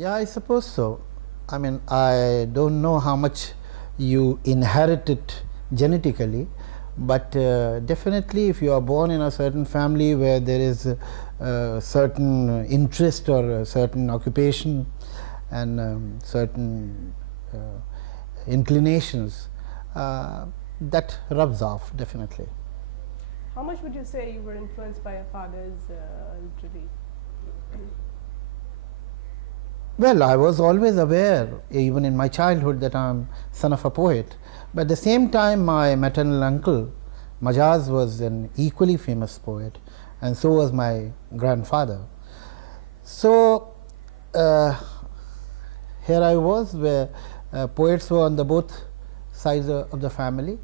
Yeah, I suppose so. I mean, I don't know how much you inherit it genetically, but definitely if you are born in a certain family where there is a certain interest or a certain occupation and certain inclinations, that rubs off definitely. How much would you say you were influenced by your father's literary? Well, I was always aware, even in my childhood, that I am son of a poet. But at the same time, my maternal uncle, Mejhaz, was an equally famous poet, and so was my grandfather. So, here I was, where poets were on the both sides of the family,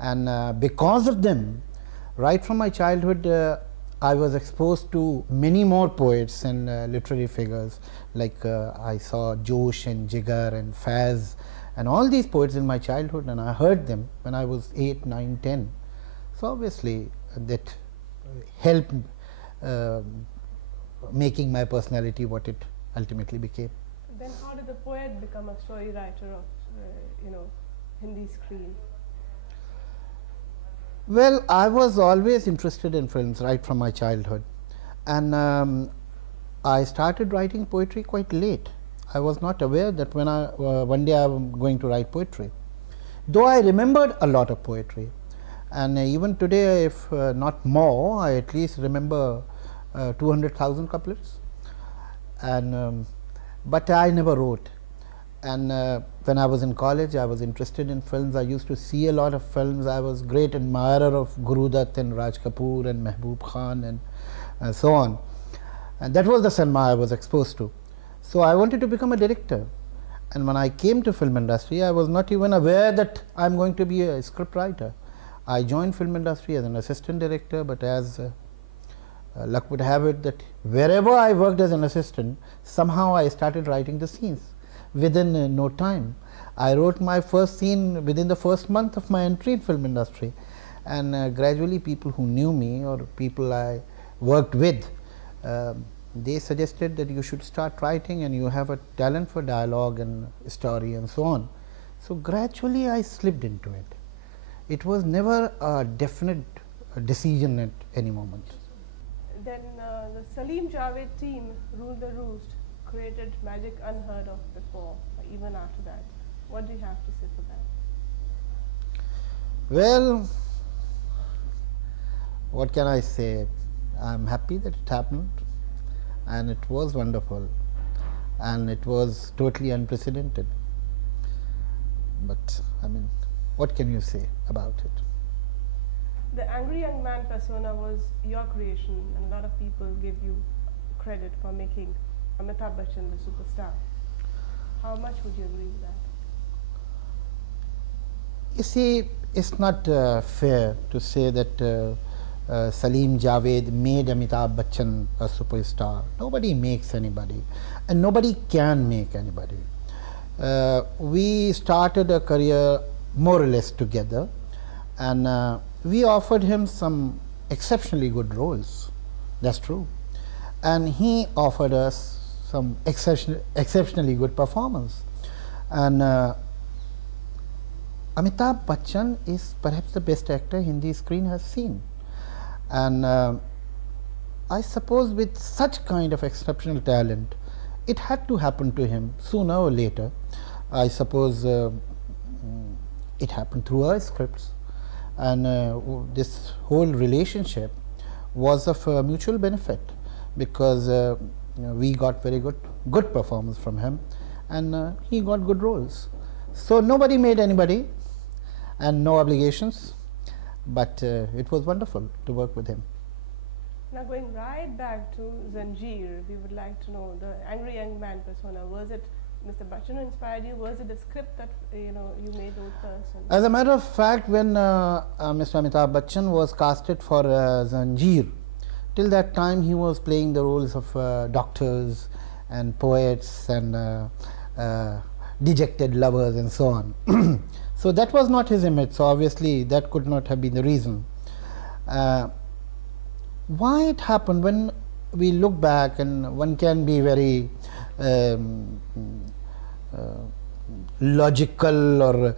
and because of them, right from my childhood, I was exposed to many more poets and literary figures, like I saw Josh and Jigar and Faiz and all these poets in my childhood, and I heard them when I was 8, 9, 10. So obviously that helped making my personality what it ultimately became. Then how did the poet become a story writer of Hindi screen? Well, I was always interested in films right from my childhood, and I started writing poetry quite late. I was not aware that when one day I am going to write poetry, though I remembered a lot of poetry, and even today, if not more, I at least remember 200,000 couplets, and but I never wrote. And when I was in college, I was interested in films. I used to see a lot of films. I was great admirer of Guru Dutt and Raj Kapoor and Mehboob Khan and so on. And that was the cinema I was exposed to. So I wanted to become a director. And when I came to film industry, I was not even aware that I am going to be a script writer. I joined film industry as an assistant director, but as luck would have it that wherever I worked as an assistant, somehow I started writing the scenes. Within no time, I wrote my first scene within the first month of my entry in film industry, and gradually people who knew me or people I worked with, they suggested that you should start writing and you have a talent for dialogue and story and so on. So gradually I slipped into it. It was never a definite decision at any moment. Then the Salim Javed team ruled the roost, created magic unheard of before, even after that. What do you have to say for that? Well, what can I say? I am happy that it happened, and it was wonderful, and it was totally unprecedented. But I mean, what can you say about it? The angry young man persona was your creation, and a lot of people give you credit for making Amitabh Bachchan the superstar. How much would you agree with that? You see, it's not fair to say that Salim Javed made Amitabh Bachchan a superstar. Nobody makes anybody, and nobody can make anybody. We started a career more or less together, and we offered him some exceptionally good roles. That's true. And he offered us some exceptionally good performance. And Amitabh Bachchan is perhaps the best actor Hindi screen has seen. And I suppose with such kind of exceptional talent, it had to happen to him sooner or later. I suppose it happened through our scripts. And this whole relationship was of mutual benefit, because we got very good performance from him, and he got good roles. So nobody made anybody, and no obligations, but it was wonderful to work with him. Now going right back to Zanjeer, we would like to know the angry young man persona. Was it Mr. Bachchan who inspired you? Was it the script that you made those person? As a matter of fact, when Mr. Amitabh Bachchan was casted for Zanjeer, till that time he was playing the roles of doctors and poets and dejected lovers and so on. So that was not his image, so obviously that could not have been the reason. Why it happened, when we look back, and one can be very um, logical or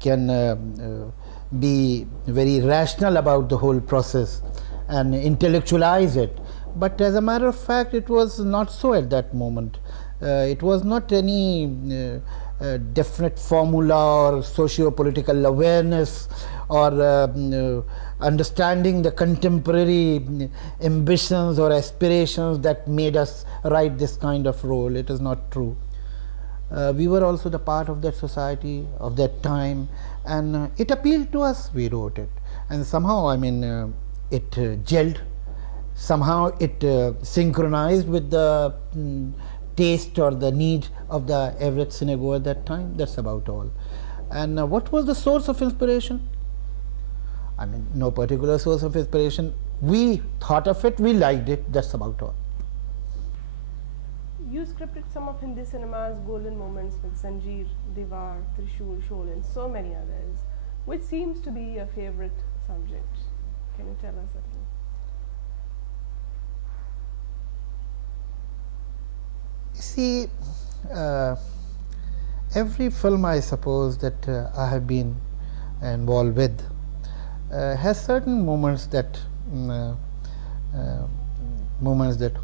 can be very rational about the whole process and intellectualize it. But as a matter of fact, it was not so at that moment. It was not any definite formula or socio-political awareness or understanding the contemporary ambitions or aspirations that made us write this kind of role. It is not true. We were also the part of that society, of that time, and it appealed to us. We wrote it, and somehow, I mean, it gelled. Somehow it synchronized with the taste or the need of the average cinegoer at that time. That's about all. And what was the source of inspiration? I mean, no particular source of inspiration. We thought of it, we liked it, that's about all. You scripted some of Hindi cinema's golden moments with Zanjeer, Diwar, Trishul, Sholay, and so many others. Which seems to be your favorite subject? Can you tell us that? See, every film, I suppose, that I have been involved with has certain moments that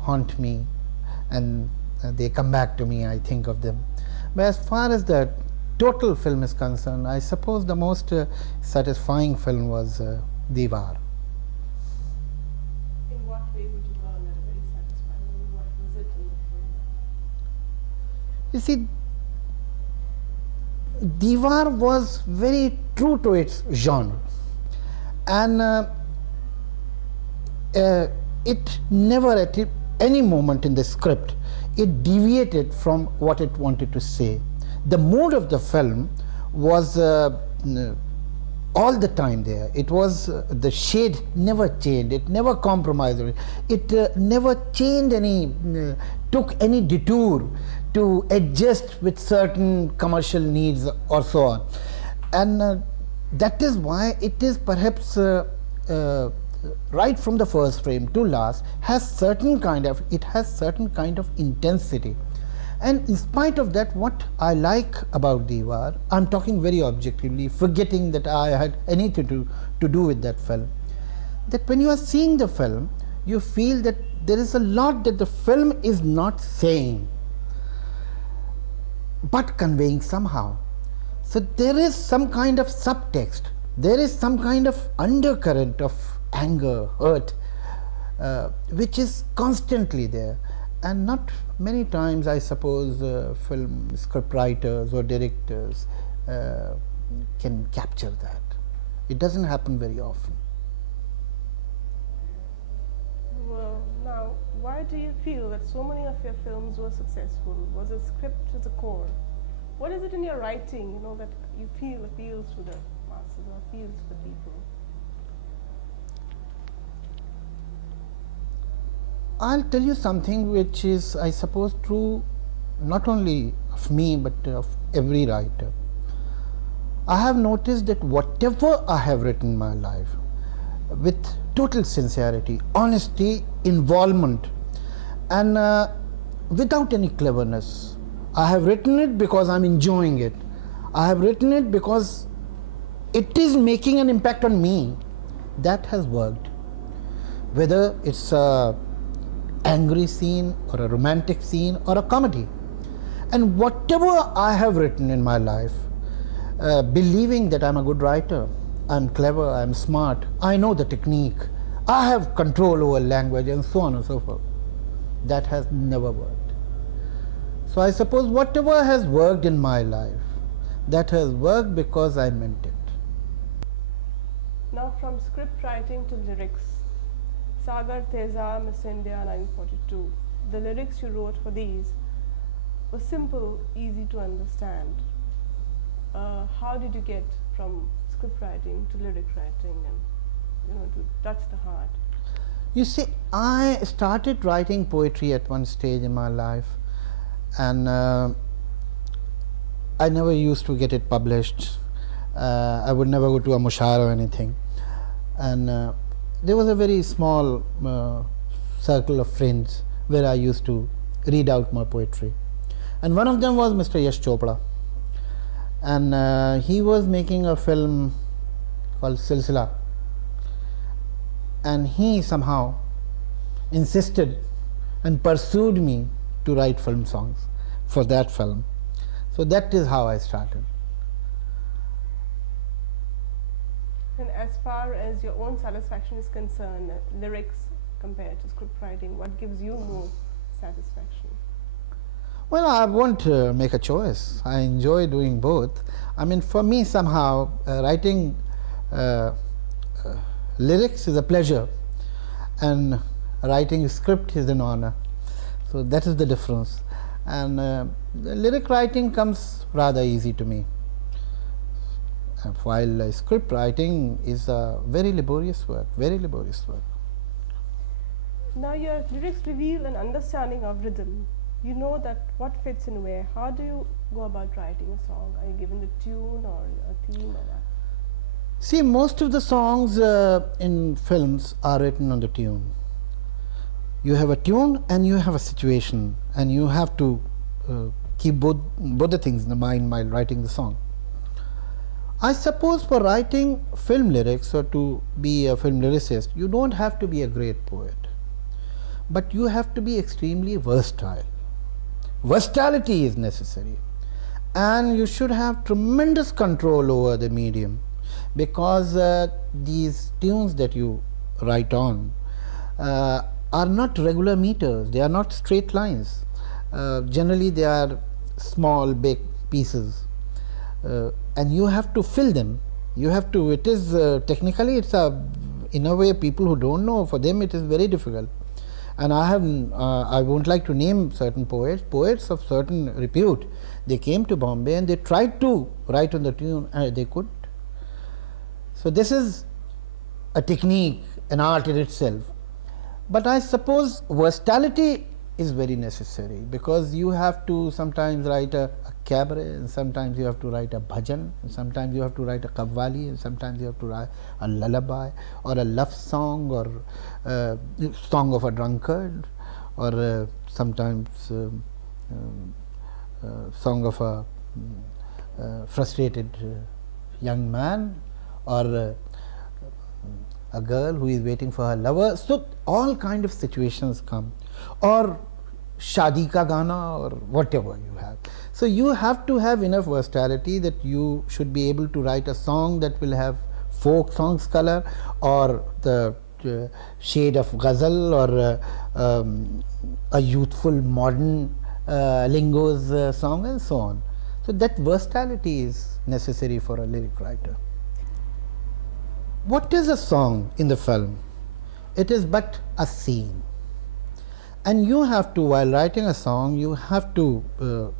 haunt me, and they come back to me. I think of them. But as far as the total film is concerned, I suppose the most satisfying film was Diwar. In what way would you call that a very satisfying? What was it in the film? You see, Diwar was very true to its genre, and it never at any moment in the script it deviated from what it wanted to say. The mood of the film was all the time there. It was the shade never changed. It never compromised. It never changed any, took any detour to adjust with certain commercial needs or so on. And that is why it is perhaps right from the first frame to last has certain kind of intensity. And in spite of that, what I like about Diwar, I'm talking very objectively, forgetting that I had anything to do with that film, that when you are seeing the film, you feel that there is a lot that the film is not saying but conveying somehow. So there is some kind of subtext, there is some kind of undercurrent of anger, hurt, which is constantly there. And not many times, I suppose, film script writers or directors can capture that. It doesn't happen very often. Well, now, why do you feel that so many of your films were successful? Was the script at the core? What is it in your writing, that you feel appeals to the masses or appeals to the people? I'll tell you something which is, I suppose, true not only of me but of every writer. I have noticed that whatever I have written in my life, with total sincerity, honesty, involvement, and without any cleverness, I have written it because I'm enjoying it. I have written it because it is making an impact on me. That has worked. Whether it's a angry scene or a romantic scene or a comedy. And whatever I have written in my life, believing that I'm a good writer, I'm clever, I'm smart, I know the technique, I have control over language and so on and so forth, that has never worked. So I suppose whatever has worked in my life, that has worked because I meant it. Now from script writing to lyrics, Sagar Teza, Miss India 1942. The lyrics you wrote for these were simple, easy to understand. How did you get from script writing to lyric writing and to touch the heart? You see, I started writing poetry at one stage in my life, and I never used to get it published. I would never go to a mushar or anything, and there was a very small circle of friends where I used to read out my poetry. And one of them was Mr. Yash Chopra, and he was making a film called Silsila, and he somehow insisted and pursued me to write film songs for that film. So that is how I started. And as far as your own satisfaction is concerned, lyrics compared to script writing, what gives you more satisfaction? Well, I won't make a choice. I enjoy doing both. I mean, for me, somehow, writing lyrics is a pleasure, and writing script is an honor. So that is the difference. And the lyric writing comes rather easy to me, while script writing is a very laborious work, very laborious work. Now your lyrics reveal an understanding of rhythm. You know that what fits in where. How do you go about writing a song? Are you given the tune or a theme or what? See, most of the songs in films are written on the tune. You have a tune and you have a situation, and you have to keep both the things in the mind while writing the song. I suppose for writing film lyrics, or to be a film lyricist, you don't have to be a great poet, but you have to be extremely versatile. Versatility is necessary, and you should have tremendous control over the medium, because these tunes that you write on are not regular meters, they are not straight lines. Generally they are small, big pieces, and you have to fill them. You have to, it is technically, it's a, in a way, people who don't know, for them it is very difficult. And I have, I won't like to name certain poets of certain repute. They came to Bombay and they tried to write on the tune, and they couldn't. So this is a technique, an art in itself. But I suppose versatility is very necessary, because you have to sometimes write a cabaret, and sometimes you have to write a bhajan, and sometimes you have to write a qawwali, and sometimes you have to write a lullaby, or a love song, or song of a drunkard, or sometimes song of a frustrated young man, or a girl who is waiting for her lover. So all kind of situations come, or shadi ka gana, or whatever you have. So you have to have enough versatility that you should be able to write a song that will have folk songs color, or the shade of ghazal, or a youthful modern lingos song, and so on. So that versatility is necessary for a lyric writer. What is a song in the film? It is but a scene, and you have to, while writing a song, you have to,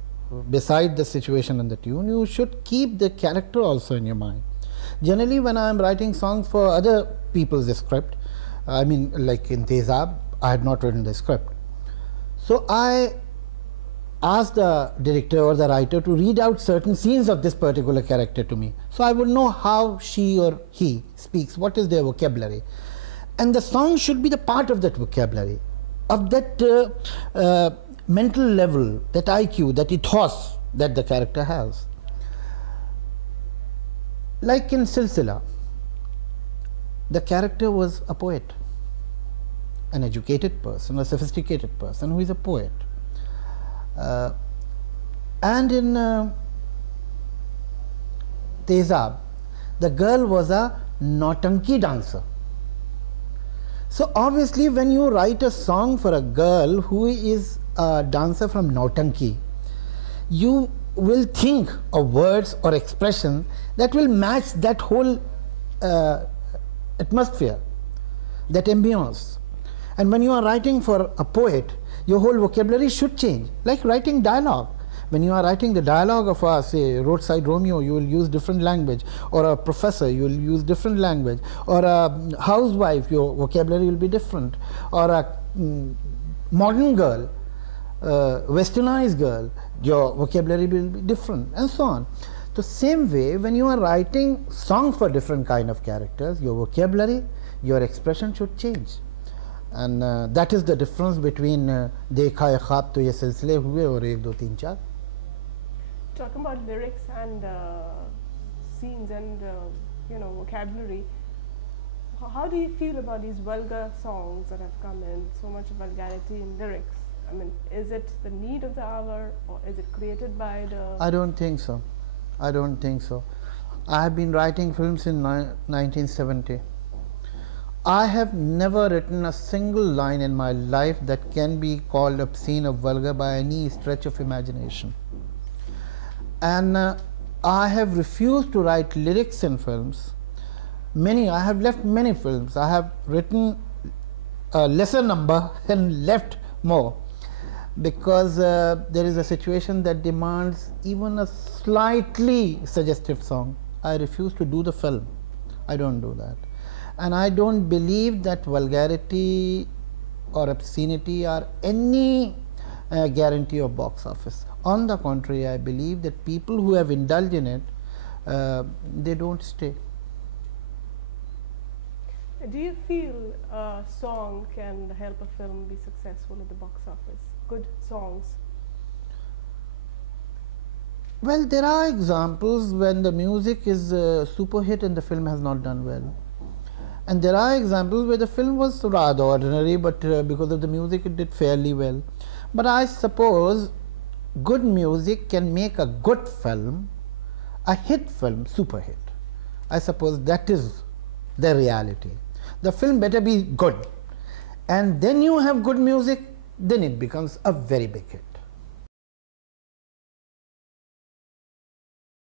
beside the situation and the tune, you should keep the character also in your mind. Generally, when I am writing songs for other people's script, I mean, like in Tezab, I had not written the script. So I asked the director or the writer to read out certain scenes of this particular character to me, so I would know how she or he speaks, what is their vocabulary, and the song should be the part of that vocabulary, of that mental level, that IQ, that ethos that the character has. Like in Silsila, the character was a poet, an educated person, a sophisticated person who is a poet. And in Tezab, the girl was a nautanki dancer. So obviously, when you write a song for a girl who is a dancer from nautanki, you will think of words or expression that will match that whole atmosphere, that ambience. And when you are writing for a poet, your whole vocabulary should change, like writing dialogue. When you are writing the dialogue of a, say, Roadside Romeo, you will use different language, or a professor, you will use different language, or a housewife, your vocabulary will be different, or a modern girl, westernized girl, your vocabulary will be different, and so on. The same way, when you are writing songs for different kind of characters, your vocabulary, your expression should change. And that is the difference between देखा है ख्वाब तो ये सिलसिले हुए और 1 2 3 4. Talking about lyrics and scenes and vocabulary, how do you feel about these vulgar songs that have come in, so much vulgarity in lyrics? I mean, is it the need of the hour, or is it created by the... I don't think so. I don't think so. I have been writing films in 1970. I have never written a single line in my life that can be called obscene or vulgar by any stretch of imagination. And I have refused to write lyrics in films. I have left many films. I have written a lesser number and left more, because there is a situation that demands even a slightly suggestive song. I refuse to do the film. I don't do that. And I don't believe that vulgarity or obscenity are any guarantee of box office. On the contrary, I believe that people who have indulged in it, they don't stay. Do you feel a song can help a film be successful at the box office? Good songs? Well, there are examples when the music is a super hit and the film has not done well. And there are examples where the film was rather ordinary, but because of the music it did fairly well. But I suppose good music can make a good film, a hit film, super hit. I suppose that is the reality. The film better be good, and then you have good music, then it becomes a very big hit.